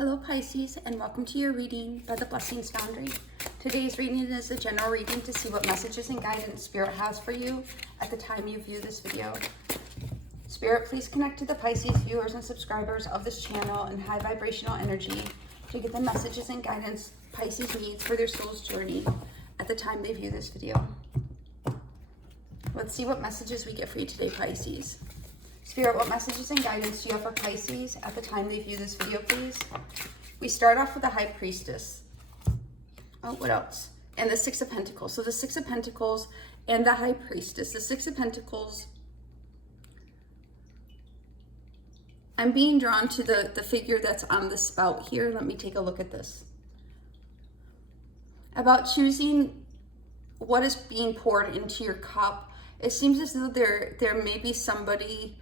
Hello Pisces, and welcome to your reading by the Blessings Foundry. Today's reading is a general reading to see what messages and guidance Spirit has for you at the time you view this video. Spirit, please connect to the Pisces viewers and subscribers of this channel in high vibrational energy to get the messages and guidance Pisces needs for their soul's journey at the time they view this video. Let's see what messages we get for you today, Pisces. Spirit, what messages and guidance do you have for Pisces at the time they view this video, please? We start off with the High Priestess. Oh, what else? And the Six of Pentacles. So the Six of Pentacles and the High Priestess. The Six of Pentacles, I'm being drawn to the figure that's on the spout here. Let me take a look at this. About choosing what is being poured into your cup. It seems as though there may be somebody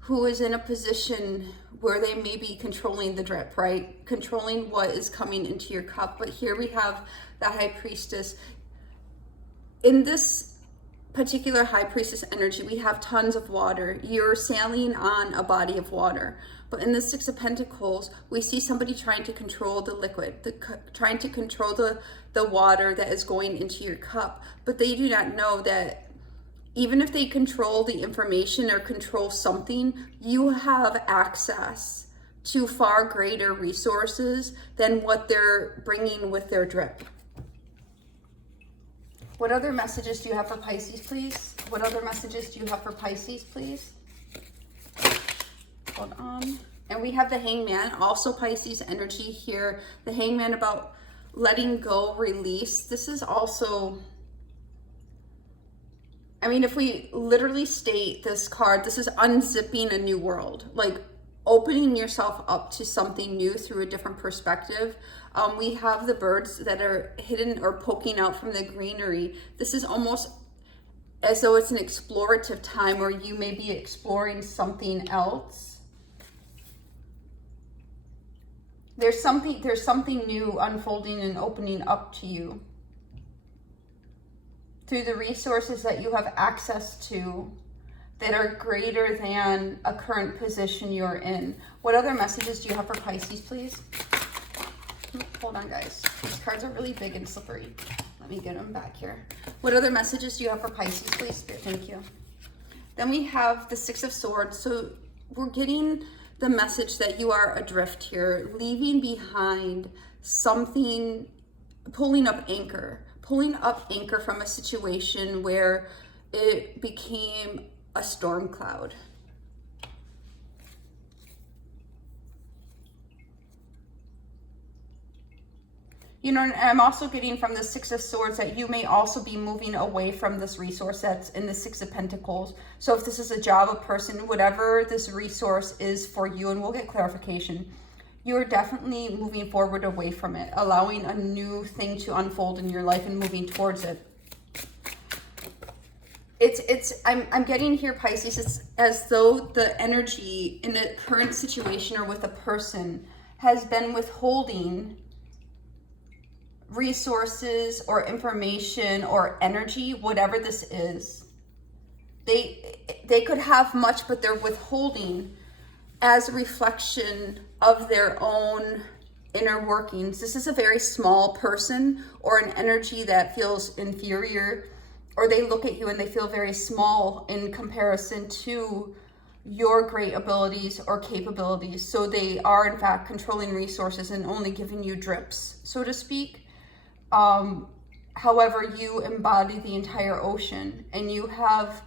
who is in a position where they may be controlling the drip, right? Controlling what is coming into your cup. But here we have the High Priestess. In this particular High Priestess energy, we have tons of water. You're sailing on a body of water. But in the Six of Pentacles, we see somebody trying to control the liquid, trying to control the water that is going into your cup. But they do not know that even if they control the information or control something, you have access to far greater resources than what they're bringing with their drip. What other messages do you have for Pisces, please? What other messages do you have for Pisces, please? Hold on. And we have the Hangman, also Pisces energy here. The Hangman about letting go, release. This is also, I mean, if we literally state this card, this is unzipping a new world, like opening yourself up to something new through a different perspective. We have the birds that are hidden or poking out from the greenery. This is almost as though it's an explorative time where you may be exploring something else. There's something new unfolding and opening up to you through the resources that you have access to that are greater than a current position you're in. What other messages do you have for Pisces, please? Hold on, guys. These cards are really big and slippery. Let me get them back here. What other messages do you have for Pisces, please? Thank you. Then we have the Six of Swords. So we're getting the message that you are adrift here, leaving behind something, pulling up anchor from a situation where it became a storm cloud. You know, and I'm also getting from the Six of Swords that you may also be moving away from this resource that's in the Six of Pentacles. So if this is a job, a person, whatever this resource is for you, and we'll get clarification, you're definitely moving forward away from it, allowing a new thing to unfold in your life and moving towards it. I'm getting here, Pisces, it's as though the energy in a current situation or with a person has been withholding resources or information or energy, whatever this is. They could have much, but they're withholding as a reflection of their own inner workings. This is a very small person or an energy that feels inferior, or they look at you and they feel very small in comparison to your great abilities or capabilities. So they are in fact controlling resources and only giving you drips, so to speak. However, you embody the entire ocean and you have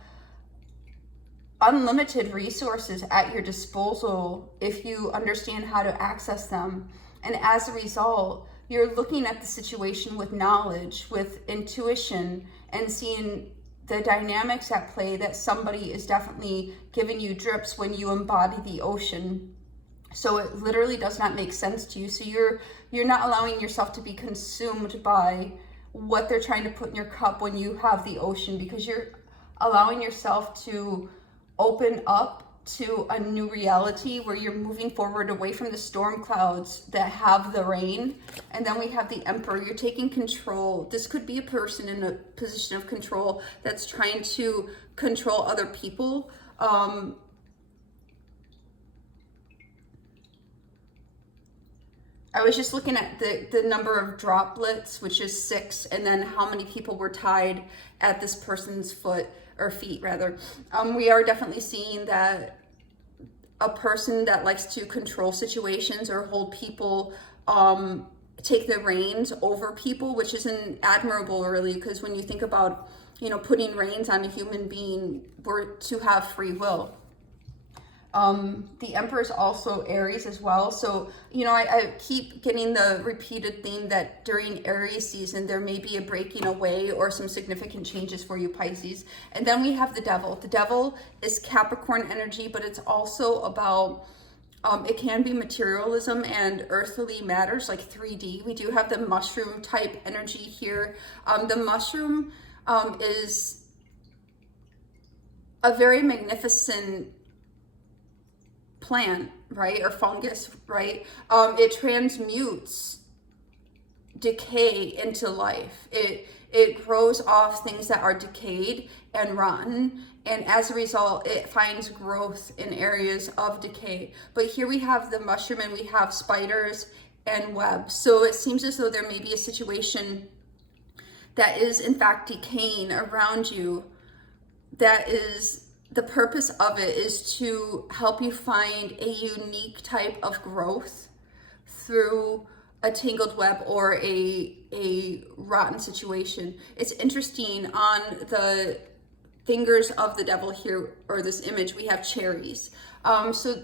unlimited resources at your disposal if you understand how to access them. And as a result, you're looking at the situation with knowledge, with intuition, and seeing the dynamics at play that somebody is definitely giving you drips when you embody the ocean. So it literally does not make sense to you. So you're not allowing yourself to be consumed by what they're trying to put in your cup when you have the ocean, because you're allowing yourself to open up to a new reality where you're moving forward away from the storm clouds that have the rain. And then we have the Emperor. You're taking control. This could be a person in a position of control that's trying to control other people. I was just looking at the number of droplets, which is 6, and then how many people were tied at this person's foot, or feet rather. We are definitely seeing that a person that likes to control situations or hold people, take the reins over people, which isn't admirable really, because when you think about, you know, putting reins on a human being, we're to have free will. The Emperor is also Aries as well. So, you know, I keep getting the repeated theme that during Aries season, there may be a breaking away or some significant changes for you, Pisces. And then we have the Devil. The Devil is Capricorn energy, but it's also about, it can be materialism and earthly matters like 3D. We do have the mushroom type energy here. The mushroom is a very magnificent plant, right? Or fungus, right? It transmutes decay into life. It grows off things that are decayed and rotten, and as a result it finds growth in areas of decay. But here we have the mushroom and we have spiders and webs. So it seems as though there may be a situation that is in fact decaying around you, that is, the purpose of it is to help you find a unique type of growth through a tangled web or a rotten situation. It's interesting, on the fingers of the Devil here, or this image, we have cherries. So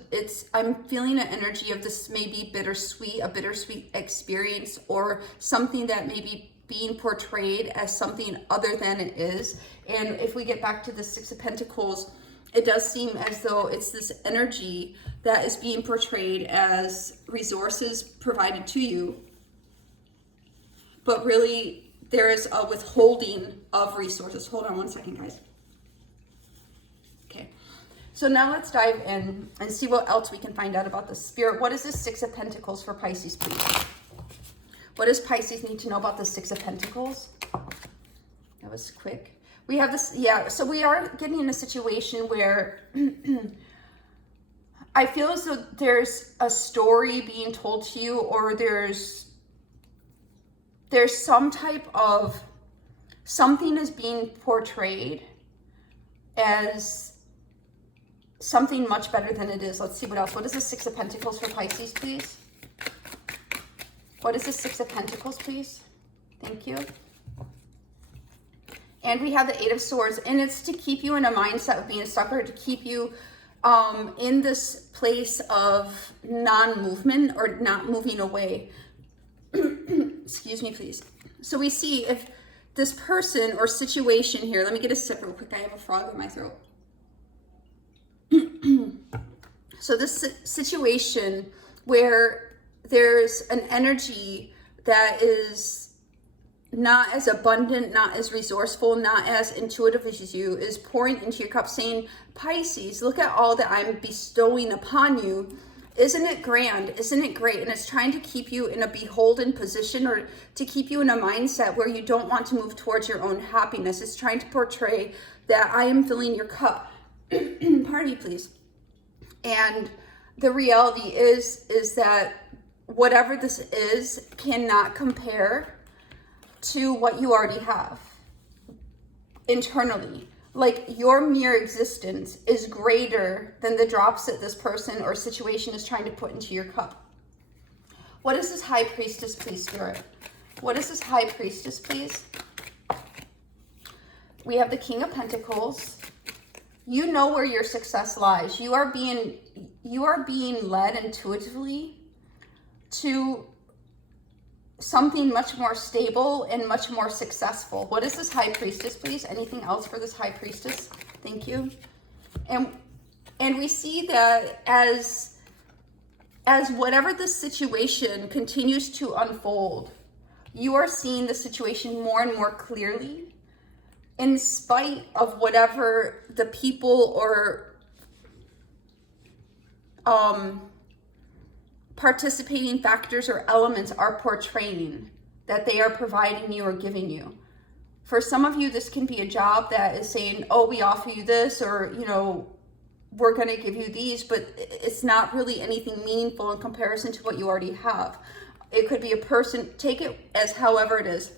I'm feeling an energy of this maybe bittersweet, a bittersweet experience, or something that may be being portrayed as something other than it is. And if we get back to the 6 of Pentacles, it does seem as though it's this energy that is being portrayed as resources provided to you, but really there is a withholding of resources. Hold on one second, guys. Okay, so now let's dive in and see what else we can find out about the Spirit. What is the 6 of Pentacles for Pisces, please? What does Pisces need to know about the 6 of Pentacles? That was quick. We have this, yeah, so we are getting in a situation where I feel as though there's a story being told to you, or there's some type of, something is being portrayed as something much better than it is. Let's see what else. What is the 6 of Pentacles for Pisces, please? What is the 6 of Pentacles, please? Thank you. And we have the 8 of Swords, and it's to keep you in a mindset of being stuck, or to keep you in this place of non-movement or not moving away. Excuse me, please. So we see if this person or situation here, let me get a sip real quick. I have a frog in my throat. So this situation where there's an energy that is not as abundant, not as resourceful, not as intuitive as you, is pouring into your cup, saying, Pisces, look at all that I'm bestowing upon you. Isn't it grand? Isn't it great? And it's trying to keep you in a beholden position, or to keep you in a mindset where you don't want to move towards your own happiness. It's trying to portray that I am filling your cup. Pardon me, please. And the reality is that whatever this is cannot compare to what you already have internally. Like, your mere existence is greater than the drops that this person or situation is trying to put into your cup. What is this High Priestess, please, Spirit? What is this High Priestess, please? We have the King of Pentacles. You know where your success lies. You are being led intuitively to something much more stable and much more successful. What is this High Priestess, please? Anything else for this High Priestess? Thank you. And we see that as whatever the situation continues to unfold, you are seeing the situation more and more clearly, in spite of whatever the people or participating factors or elements are portraying that they are providing you or giving you. For some of you, this can be a job that is saying, oh, we offer you this, or, you know, we're going to give you these, but it's not really anything meaningful in comparison to what you already have. It could be a person. Take it as however it is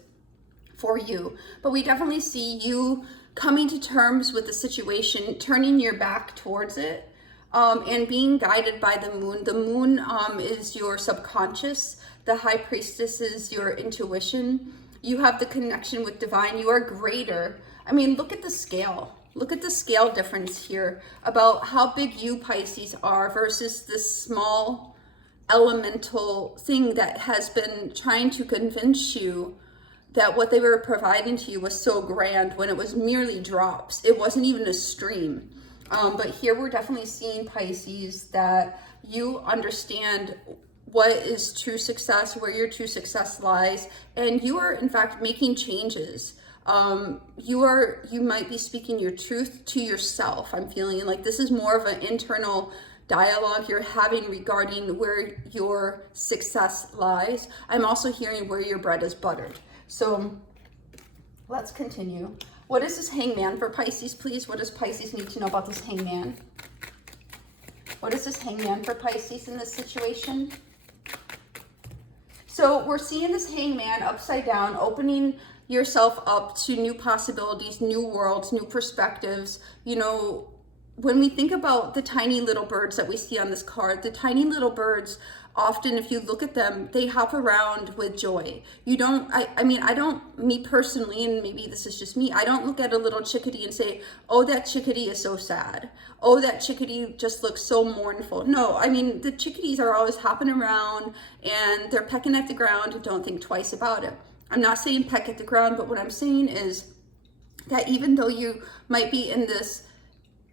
for you. But we definitely see you coming to terms with the situation, turning your back towards it, and being guided by the moon. The moon is your subconscious. The high priestess is your intuition. You have the connection with divine. You are greater. I mean, look at the scale. Look at the scale difference here about how big you, Pisces, are versus this small elemental thing that has been trying to convince you that what they were providing to you was so grand when it was merely drops. It wasn't even a stream. But here we're definitely seeing, Pisces, that you understand what is true success, where your true success lies, and you are in fact making changes. You might be speaking your truth to yourself. I'm feeling like this is more of an internal dialogue you're having regarding where your success lies. I'm also hearing where your bread is buttered. So let's continue. What is this Hangman for Pisces, please? What does Pisces need to know about this Hangman? What is this Hangman for Pisces in this situation? So we're seeing this Hangman upside down, opening yourself up to new possibilities, new worlds, new perspectives. You know, when we think about the tiny little birds that we see on this card, the tiny little birds, often if you look at them, they hop around with joy. You don't, I don't, me personally, and maybe this is just me, I don't look at a little chickadee and say, oh, that chickadee is so sad. Oh, that chickadee just looks so mournful. No, I mean, the chickadees are always hopping around and they're pecking at the ground and don't think twice about it. I'm not saying peck at the ground, but what I'm saying is that even though you might be in this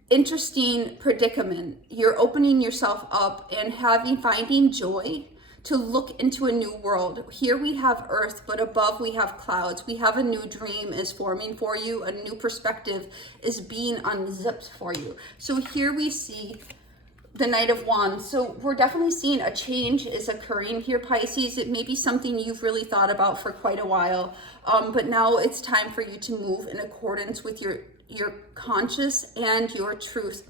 interesting predicament, you're opening yourself up and finding joy to look into a new world. Here we have earth, but above we have clouds. We have a new dream is forming for you. A new perspective is being unzipped for you. So here we see the Knight of Wands. So we're definitely seeing a change is occurring here, Pisces. It may be something you've really thought about for quite a while, but now it's time for you to move in accordance with your conscious and your truth.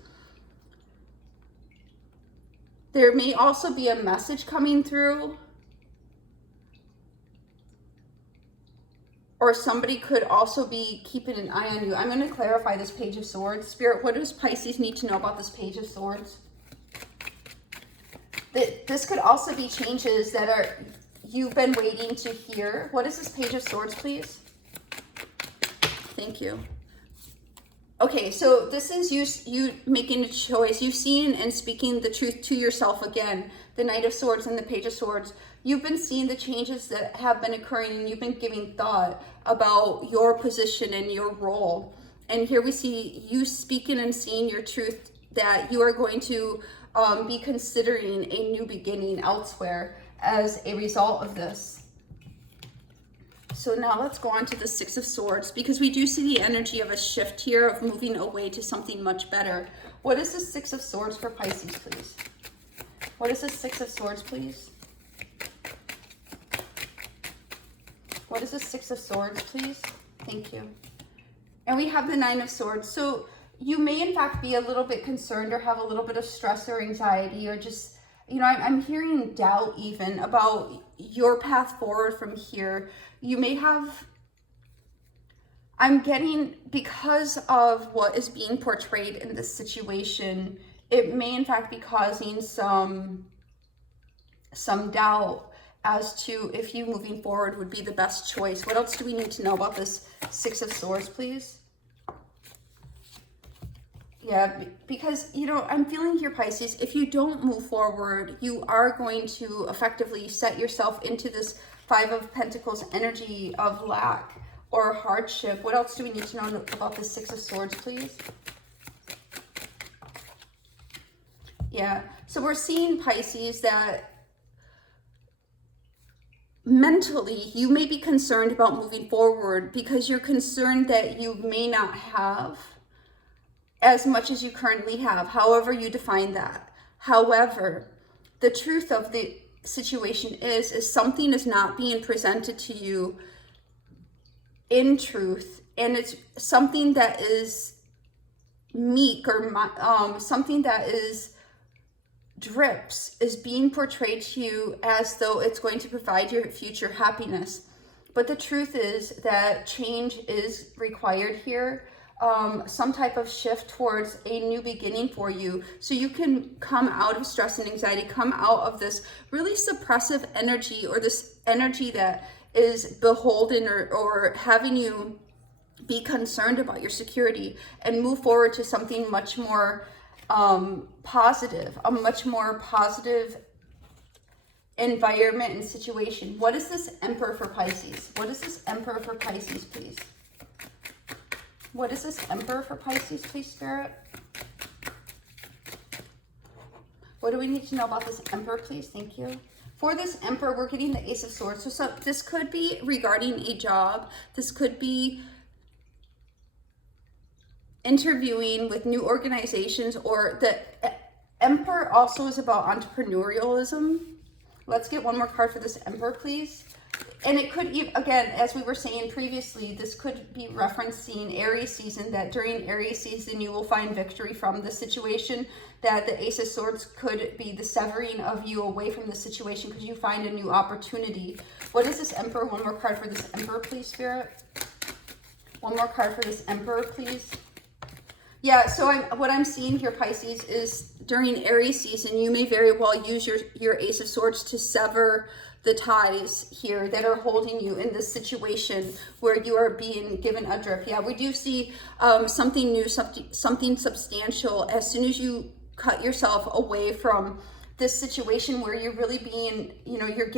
There may also be a message coming through, or somebody could also be keeping an eye on you. I'm going to clarify this Page of Swords. Spirit, what does Pisces need to know about this Page of Swords? This could also be changes that you've been waiting to hear. What is this Page of Swords, please? Thank you. Okay, so this is you making a choice. You've seen and speaking the truth to yourself again. The Knight of Swords and the Page of Swords. You've been seeing the changes that have been occurring, and you've been giving thought about your position and your role. And here we see you speaking and seeing your truth, that you are going to be considering a new beginning elsewhere as a result of this. So now let's go on to the Six of Swords, because we do see the energy of a shift here, of moving away to something much better. What is the Six of Swords for Pisces, please? What is the Six of Swords, please? What is the Six of Swords, please? Thank you. And we have the Nine of Swords. So you may in fact be a little bit concerned or have a little bit of stress or anxiety, or just, you know, I'm hearing doubt even about your path forward from here. You may have, I'm getting, because of what is being portrayed in this situation, it may in fact be causing some doubt as to if you moving forward would be the best choice. What else do we need to know about this Six of Swords, please? Yeah, because, you know, I'm feeling here, Pisces, if you don't move forward, you are going to effectively set yourself into this Five of Pentacles energy of lack or hardship. What else do we need to know about the Six of Swords, please? Yeah, so we're seeing, Pisces, that mentally you may be concerned about moving forward because you're concerned that you may not have as much as you currently have, however you define that. However, the truth of the situation is something is not being presented to you in truth, and it's something that is meek, or something that is drips is being portrayed to you as though it's going to provide your future happiness. But the truth is that change is required here. Some type of shift towards a new beginning for you, so you can come out of stress and anxiety, come out of this really suppressive energy, or this energy that is beholden or having you be concerned about your security, and move forward to something much more positive, a much more positive environment and situation. What is this Emperor for Pisces? What is this Emperor for Pisces, please? What is this Emperor for Pisces, please, Spirit? What do we need to know about this Emperor, please? Thank you. For this Emperor, we're getting the Ace of Swords. So this could be regarding a job. This could be interviewing with new organizations, or the Emperor also is about entrepreneurialism. Let's get one more card for this Emperor, please. And it could, again, as we were saying previously, this could be referencing Aries season, that during Aries season you will find victory from the situation, that the Ace of Swords could be the severing of you away from the situation because you find a new opportunity. What is this Emperor? One more card for this Emperor, please, Spirit. One more card for this Emperor, please. Yeah, so what I'm seeing here, Pisces, is during Aries season, you may very well use your Ace of Swords to sever the ties here that are holding you in this situation where you are being given a drip. Yeah, we do see something new, something substantial as soon as you cut yourself away from this situation where you're really being, you're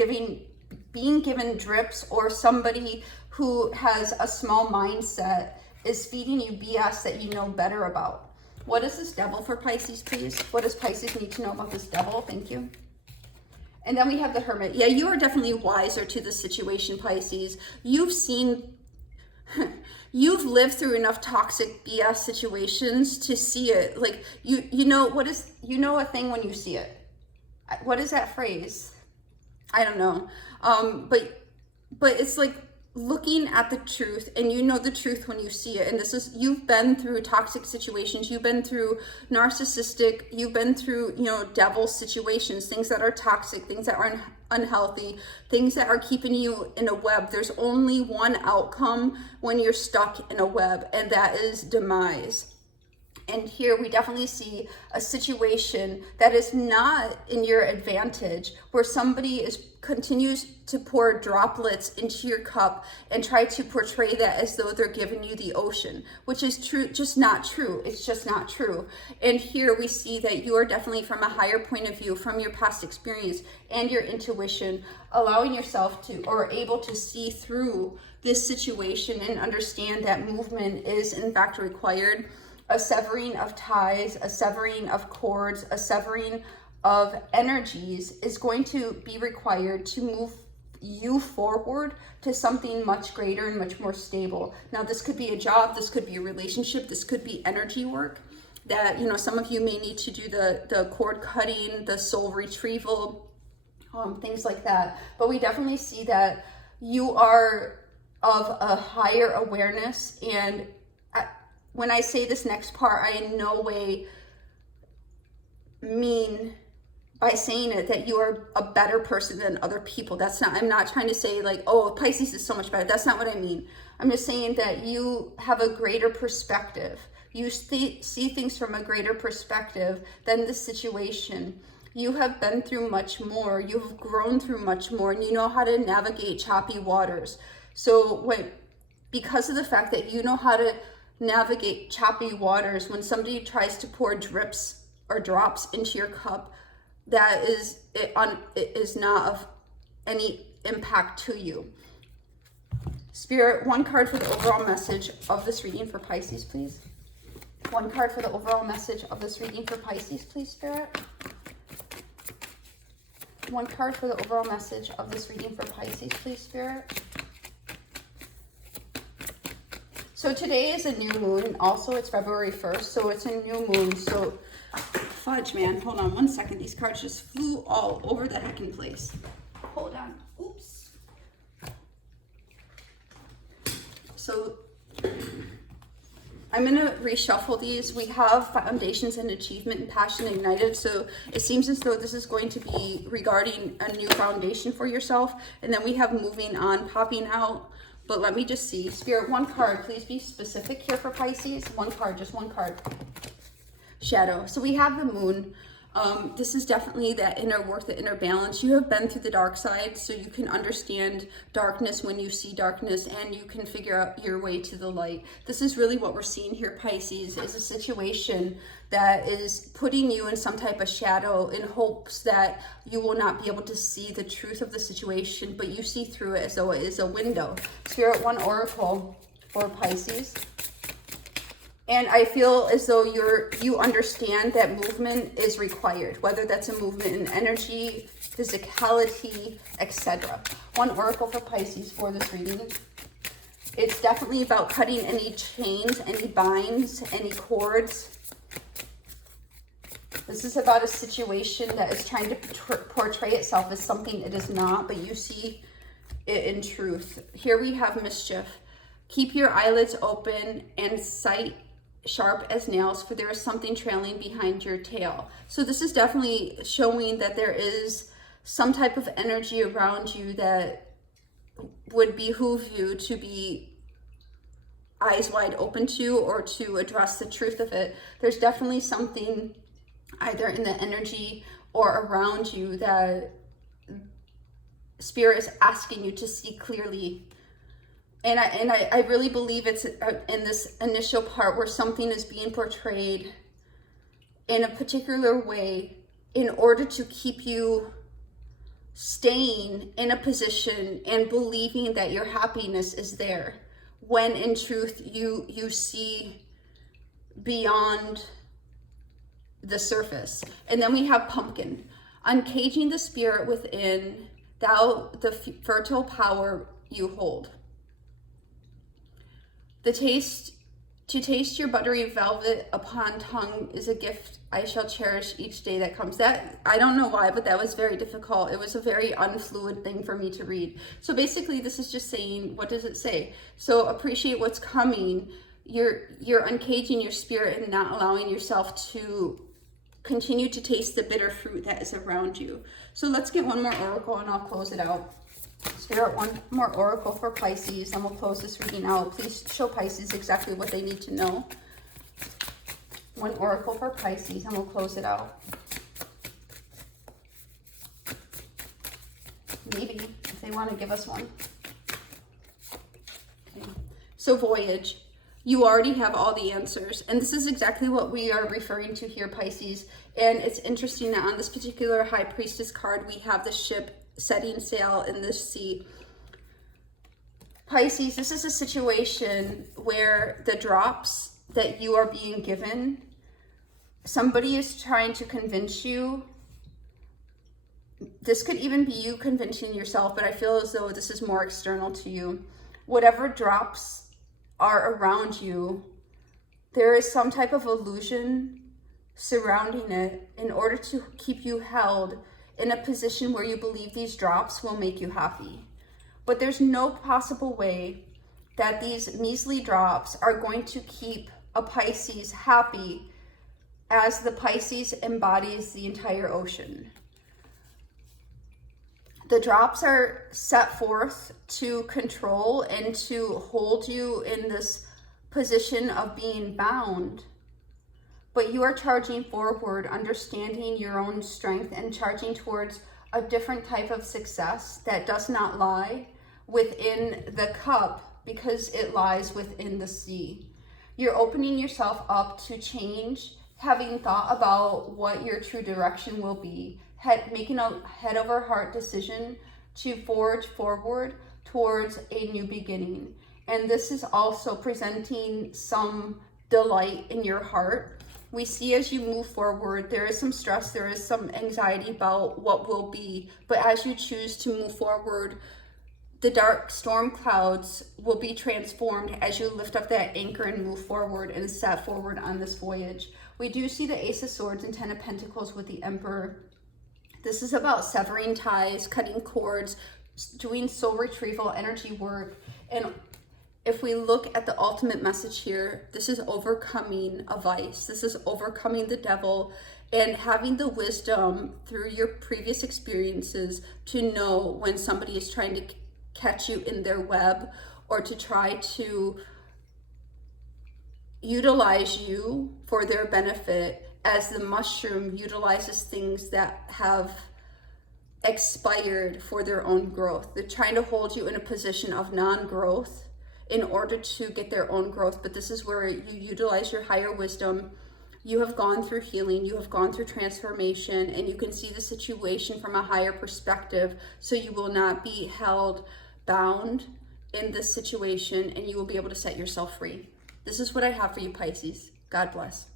being given drips, or somebody who has a small mindset is feeding you BS that you know better about. What is this Devil for Pisces, please? What does Pisces need to know about this Devil? Thank you. And then we have the Hermit. Yeah, you are definitely wiser to the situation, Pisces. You've lived through enough toxic BS situations to see it. Like, you know a thing when you see it. What is that phrase? I don't know. But it's like looking at the truth, and you know the truth when you see it. And this is, you've been through toxic situations, you've been through narcissistic, you've been through, devil situations, things that are toxic, things that are unhealthy, things that are keeping you in a web. There's only one outcome when you're stuck in a web, and that is demise. And here we definitely see a situation that is not in your advantage, where somebody continues to pour droplets into your cup and try to portray that as though they're giving you the ocean, which is just not true. It's just not true. And here we see that you are definitely, from a higher point of view, from your past experience and your intuition, allowing yourself to, or able to see through this situation and understand that movement is in fact required. A severing of ties, a severing of cords, a severing of energies is going to be required to move you forward to something much greater and much more stable. Now, this could be a job, this could be a relationship, this could be energy work that, some of you may need to do the cord cutting, the soul retrieval, things like that. But we definitely see that you are of a higher awareness, and when I say this next part, I in no way mean by saying it that you are a better person than other people. That's not, I'm not trying to say like, oh, Pisces is so much better. That's not what I mean. I'm just saying that you have a greater perspective. You see things from a greater perspective than the situation. You have been through much more. You've grown through much more, and you know how to navigate choppy waters. So because of the fact that you know how to navigate choppy waters, when somebody tries to pour drips or drops into your cup, that it is not of any impact to you. Spirit, one card for the overall message of this reading for Pisces, please. One card for the overall message of this reading for Pisces, please, Spirit. One card for the overall message of this reading for Pisces, please, Spirit. So today is a new moon, and also it's February 1st, so it's a new moon. So, fudge, man, hold on one second. These cards just flew all over the heckin' place. Hold on. Oops. So, I'm going to reshuffle these. We have foundations and achievement and passion ignited. So it seems as though this is going to be regarding a new foundation for yourself. And then we have moving on popping out. But let me just see. Spirit, one card. Please be specific here for Pisces. One card, just one card. Shadow. So we have the moon. This is definitely that inner work, the inner balance. You have been through the dark side, so you can understand darkness when you see darkness, and you can figure out your way to the light. This is really what we're seeing here, Pisces, is a situation that is putting you in some type of shadow in hopes that you will not be able to see the truth of the situation, but you see through it as though it is a window. Spirit, one oracle for Pisces. And I feel as though you understand that movement is required, whether that's a movement in energy, physicality, etc. One oracle for Pisces for this reading. It's definitely about cutting any chains, any binds, any cords. This is about a situation that is trying to portray itself as something it is not, but you see it in truth. Here we have mischief. Keep your eyelids open and sight sharp as nails, for there is something trailing behind your tail. So this is definitely showing that there is some type of energy around you that would behoove you to be eyes wide open to, or to address the truth of it. There's definitely something either in the energy or around you that Spirit is asking you to see clearly. And I really believe it's in this initial part where something is being portrayed in a particular way in order to keep you staying in a position and believing that your happiness is there, when in truth you see beyond the surface. And then we have pumpkin. Uncaging the spirit within, thou the fertile power you hold. To taste your buttery velvet upon tongue is a gift I shall cherish each day that comes. That, I don't know why, but that was very difficult. It was a very unfluid thing for me to read. So basically this is just saying, what does it say? So appreciate what's coming. You're uncaging your spirit and not allowing yourself to continue to taste the bitter fruit that is around you. So let's get one more oracle and I'll close it out. Spirit, one more oracle for Pisces, and we'll close this reading out. Please show Pisces exactly what they need to know. One oracle for Pisces, and we'll close it out. Maybe, if they want to give us one. Okay. So voyage. You already have all the answers. And this is exactly what we are referring to here, Pisces. And it's interesting that on this particular High Priestess card, we have the ship setting sail in the sea. Pisces, this is a situation where the drops that you are being given, somebody is trying to convince you. This could even be you convincing yourself, but I feel as though this is more external to you. Whatever drops are around you, there is some type of illusion surrounding it in order to keep you held in a position where you believe these drops will make you happy. But there's no possible way that these measly drops are going to keep a Pisces happy, as the Pisces embodies the entire ocean. The drops are set forth to control and to hold you in this position of being bound. But you are charging forward, understanding your own strength and charging towards a different type of success that does not lie within the cup, because it lies within the sea. You're opening yourself up to change, having thought about what your true direction will be, making a head over heart decision to forge forward towards a new beginning. And this is also presenting some delight in your heart. We see as you move forward, there is some stress, there is some anxiety about what will be, but as you choose to move forward, the dark storm clouds will be transformed as you lift up that anchor and move forward and set forward on this voyage. We do see the Ace of Swords and 10 of Pentacles with the Emperor. This is about severing ties, cutting cords, doing soul retrieval, energy work, and if we look at the ultimate message here, this is overcoming a vice. This is overcoming the devil and having the wisdom through your previous experiences to know when somebody is trying to catch you in their web or to try to utilize you for their benefit, as the mushroom utilizes things that have expired for their own growth. They're trying to hold you in a position of non-growth in order to get their own growth. But this is where you utilize your higher wisdom. You have gone through healing, you have gone through transformation, and you can see the situation from a higher perspective, so you will not be held bound in this situation, and you will be able to set yourself free. This is what I have for you, Pisces. God bless.